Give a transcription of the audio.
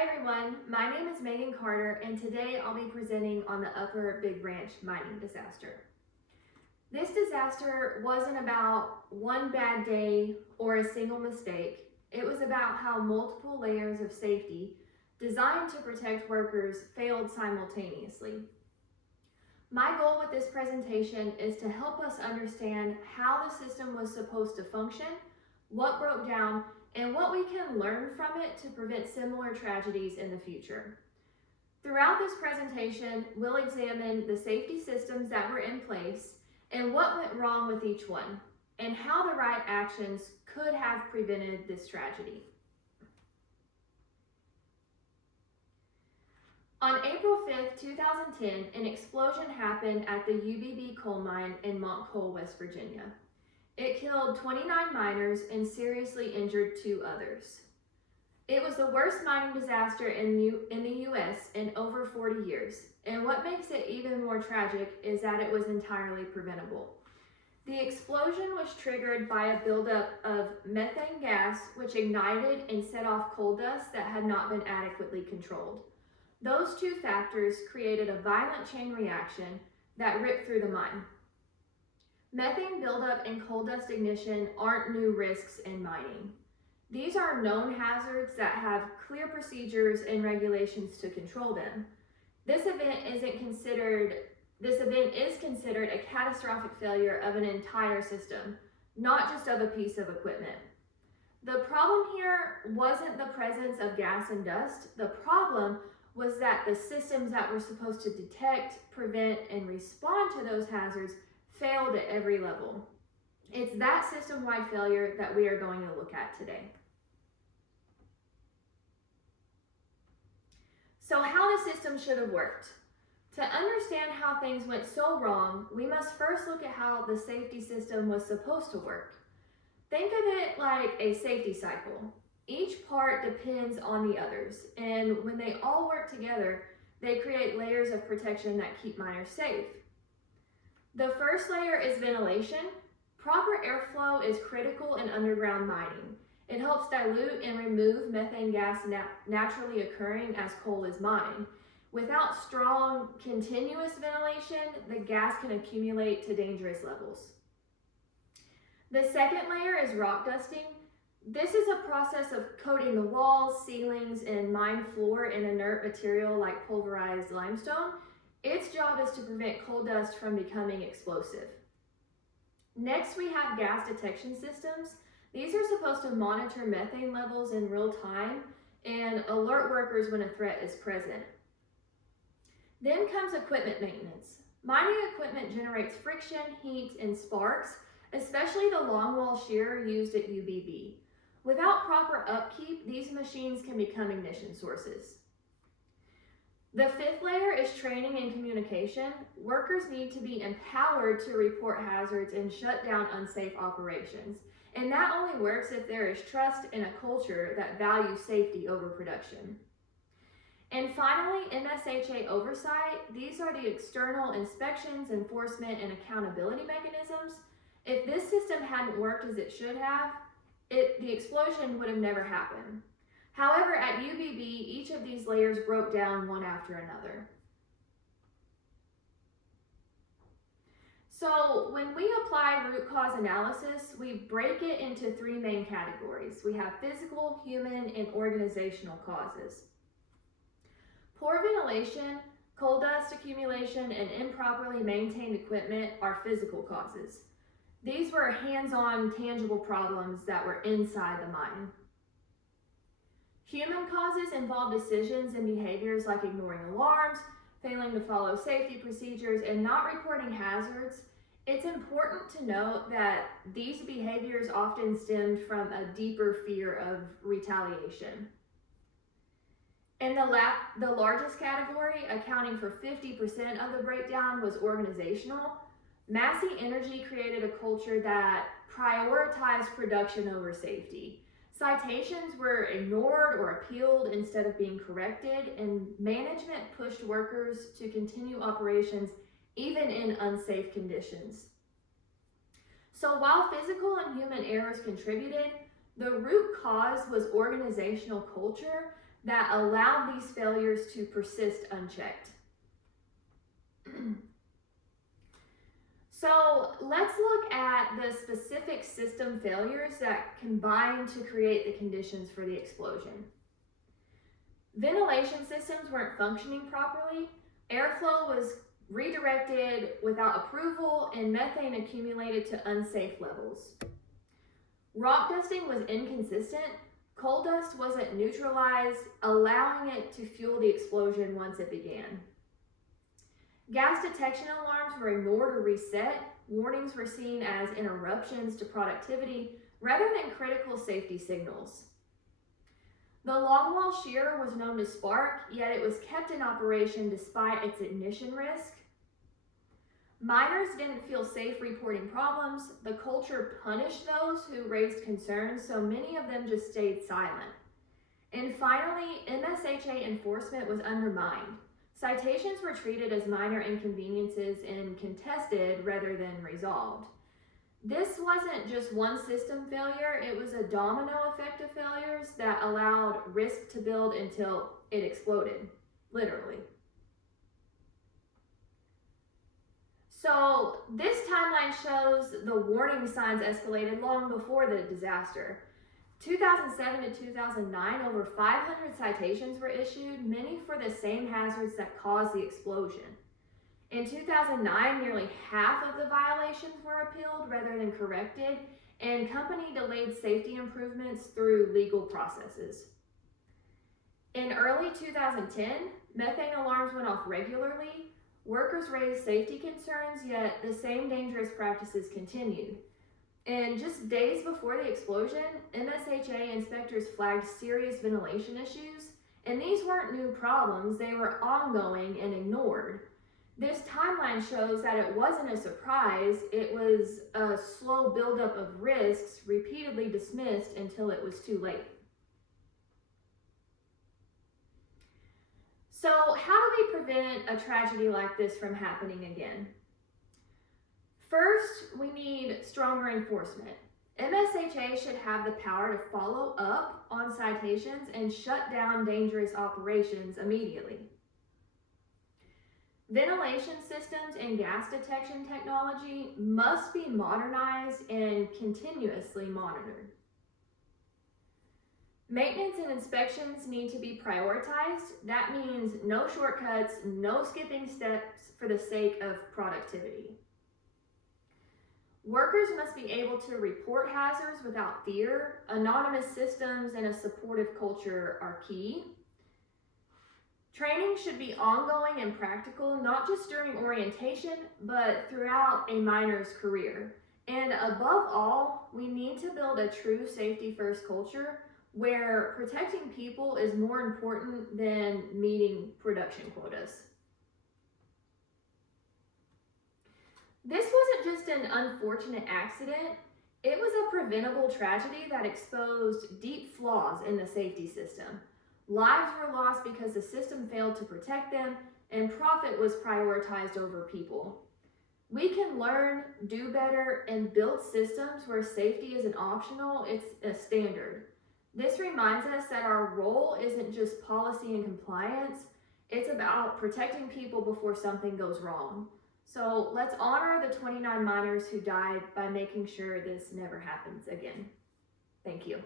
Hi everyone, my name is Megan Carter and today I'll be presenting on the Upper Big Branch mining disaster. This disaster wasn't about one bad day or a single mistake. It was about how multiple layers of safety designed to protect workers failed simultaneously. My goal with this presentation is to help us understand how the system was supposed to function, what broke down, and what we can learn from it to prevent similar tragedies in the future. Throughout this presentation, we'll examine the safety systems that were in place and what went wrong with each one, and how the right actions could have prevented this tragedy. On April 5th, 2010, an explosion happened at the UBB coal mine in Montcole, West Virginia. It killed 29 miners and seriously injured 2 others. It was the worst mining disaster in the US in over 40 years, and what makes it even more tragic is that it was entirely preventable. The explosion was triggered by a buildup of methane gas, which ignited and set off coal dust that had not been adequately controlled. Those 2 factors created a violent chain reaction that ripped through the mine. Methane buildup and coal dust ignition aren't new risks in mining. These are known hazards that have clear procedures and regulations to control them. This event is considered a catastrophic failure of an entire system, not just of a piece of equipment. The problem here wasn't the presence of gas and dust. The problem was that the systems that were supposed to detect, prevent, and respond to those hazards failed at every level. It's that system-wide failure that we are going to look at today. So how the system should have worked. To understand how things went so wrong, we must first look at how the safety system was supposed to work. Think of it like a safety cycle. Each part depends on the others, and when they all work together, they create layers of protection that keep miners safe. The first layer is ventilation. Proper airflow is critical in underground mining. It helps dilute and remove methane gas naturally occurring as coal is mined. Without strong, continuous ventilation, the gas can accumulate to dangerous levels. The second layer is rock dusting. This is a process of coating the walls, ceilings, and mine floor in inert material like pulverized limestone. Its job is to prevent coal dust from becoming explosive. Next, we have gas detection systems. These are supposed to monitor methane levels in real time and alert workers when a threat is present. Then comes equipment maintenance. Mining equipment generates friction, heat, and sparks, especially the longwall shearer used at UBB. Without proper upkeep, these machines can become ignition sources. The fifth layer is training and communication. Workers need to be empowered to report hazards and shut down unsafe operations. And that only works if there is trust in a culture that values safety over production. And finally, MSHA oversight. These are the external inspections, enforcement, and accountability mechanisms. If this system hadn't worked as it should have, the explosion would have never happened. However, at UBB, each of these layers broke down one after another. So when we apply root cause analysis, we break it into 3 main categories. We have physical, human, and organizational causes. Poor ventilation, coal dust accumulation, and improperly maintained equipment are physical causes. These were hands-on, tangible problems that were inside the mine. Human causes involve decisions and behaviors like ignoring alarms, failing to follow safety procedures, and not reporting hazards. It's important to note that these behaviors often stemmed from a deeper fear of retaliation. And the largest category, accounting for 50% of the breakdown, was organizational. Massey Energy created a culture that prioritized production over safety. Citations were ignored or appealed instead of being corrected, and management pushed workers to continue operations even in unsafe conditions. So while physical and human errors contributed, the root cause was organizational culture that allowed these failures to persist unchecked. So let's look at the specific system failures that combined to create the conditions for the explosion. Ventilation systems weren't functioning properly, airflow was redirected without approval, and methane accumulated to unsafe levels. Rock dusting was inconsistent, coal dust wasn't neutralized, allowing it to fuel the explosion once it began. Gas detection alarms were ignored or reset. Warnings were seen as interruptions to productivity rather than critical safety signals. The longwall shearer was known to spark, yet it was kept in operation despite its ignition risk. Miners didn't feel safe reporting problems. The culture punished those who raised concerns, so many of them just stayed silent. And finally, MSHA enforcement was undermined. Citations were treated as minor inconveniences and contested rather than resolved. This wasn't just one system failure, it was a domino effect of failures that allowed risk to build until it exploded, literally. So this timeline shows the warning signs escalated long before the disaster. 2007 to 2009, over 500 citations were issued, many for the same hazards that caused the explosion. In 2009, nearly half of the violations were appealed rather than corrected, and company delayed safety improvements through legal processes. In early 2010, methane alarms went off regularly. Workers raised safety concerns, yet the same dangerous practices continued. And just days before the explosion, MSHA inspectors flagged serious ventilation issues, and these weren't new problems, they were ongoing and ignored. This timeline shows that it wasn't a surprise, it was a slow buildup of risks repeatedly dismissed until it was too late. So how do we prevent a tragedy like this from happening again? First, we need stronger enforcement. MSHA should have the power to follow up on citations and shut down dangerous operations immediately. Ventilation systems and gas detection technology must be modernized and continuously monitored. Maintenance and inspections need to be prioritized. That means no shortcuts, no skipping steps for the sake of productivity. Workers must be able to report hazards without fear. Anonymous systems and a supportive culture are key. Training should be ongoing and practical, not just during orientation, but throughout a miner's career. And above all, we need to build a true safety-first culture where protecting people is more important than meeting production quotas. This wasn't just an unfortunate accident, it was a preventable tragedy that exposed deep flaws in the safety system. Lives were lost because the system failed to protect them, and profit was prioritized over people. We can learn, do better, and build systems where safety isn't optional, it's a standard. This reminds us that our role isn't just policy and compliance, it's about protecting people before something goes wrong. So let's honor the 29 miners who died by making sure this never happens again. Thank you.